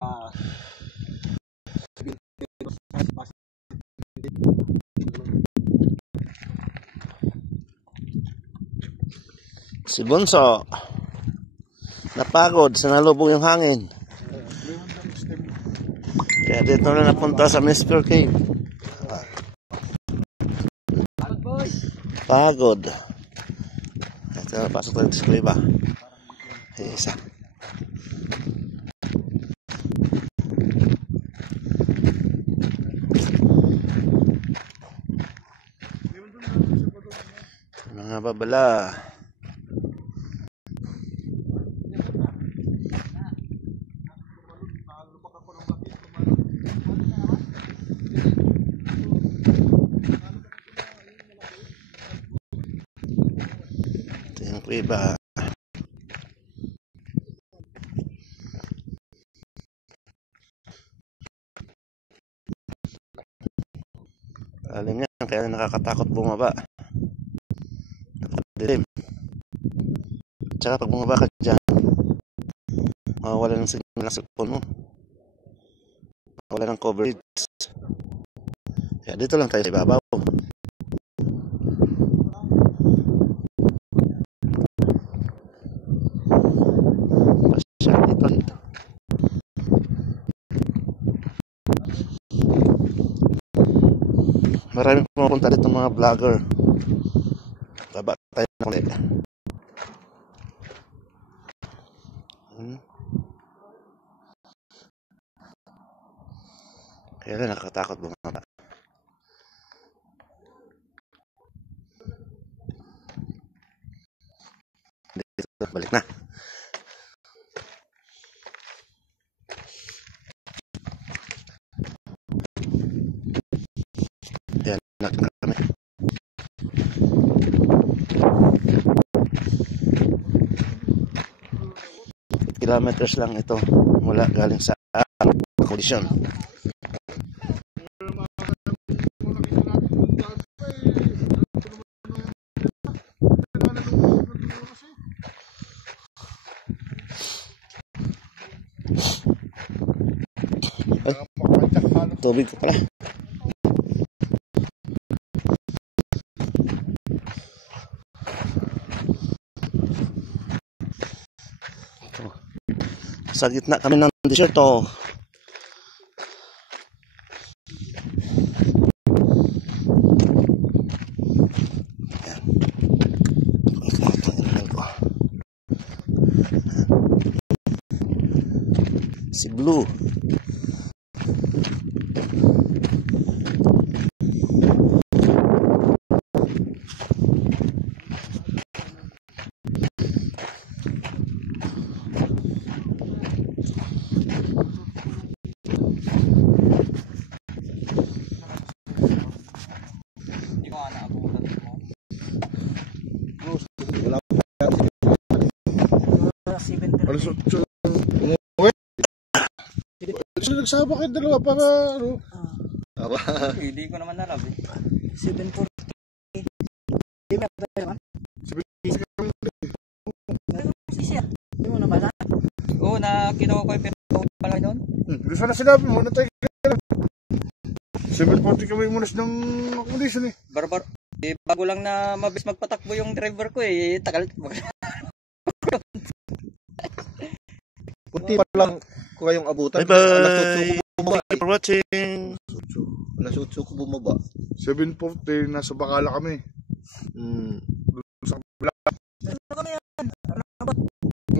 Si Bunso napagod sa nalubog yung hangin. Kaya dito na napunta sa Mr. Cave. Pagod. Ito na pasok tayo sa iba. Isa. Mga babala. Ito yung kuiba. Alam niya, kaya nakakatakot bumaba. Napakadilim. Tsaka pag bumaba ka dyan, mawawala ng signal ng cellphone mo. Mawawala ng coverage. Kaya dito lang tayo sa ibabaw. Pasya dito. Maraming pumunta dito mga vlogger. Baba tayo na ulit. Kaya lang nakakatakot bumaba. Dito, balik na. Yan, natin kami. Kilometers lang ito mula galing sa kondisyon. Ay, tubig ko pala. Sa gitna kami ng desierto. Ayan. Si Blue. Nagsama kayo dalawa para ano? Hindi ko naman alam eh. 740. Oo, nakita ko yung pala doon. Hindi sana sinabi mo na tayo 740 kami munas ng accommodation eh. Barbar. Eh, bago lang na mabilis magpatakbo yung driver ko eh. Tagal. Kunti pa lang ko kayong abutan. Bye-bye. Thank you for watching. Alas 8 ko bumaba. 740 nasa Bacala kami.